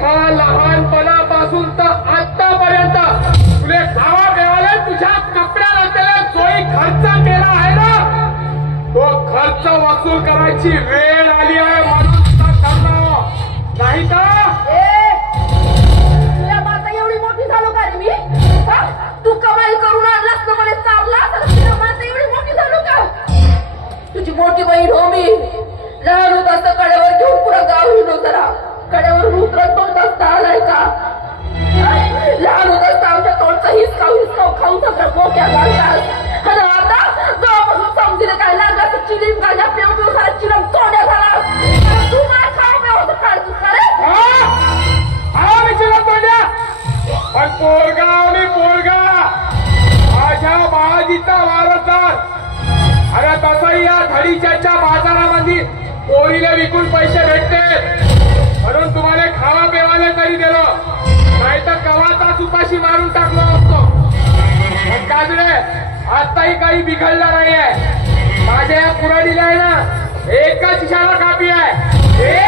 हा लहानपणापासून तर आतापर्यंत तुले खावा मिळाले तुझ्या कपड्याला त्याला जोई खर्च केला आहे ना? तो खर्च वसूल करायची वेळ पोरगा आणि पोरगा. माझ्या बाळाजीचा वारसदार अरे तसंही या धडीच्या बाजारामध्ये पोरीला विकून पैसे भेटते. म्हणून तुम्हाला खावा पेवायला तरी दिलं. नाही तर कवाचा सुपाशी मारून टाकलो असतो. काजळे आताही काही बिघडलं नाहीये. माझ्या या पुराडीला आहे ना एकच इशारा कापी आहे.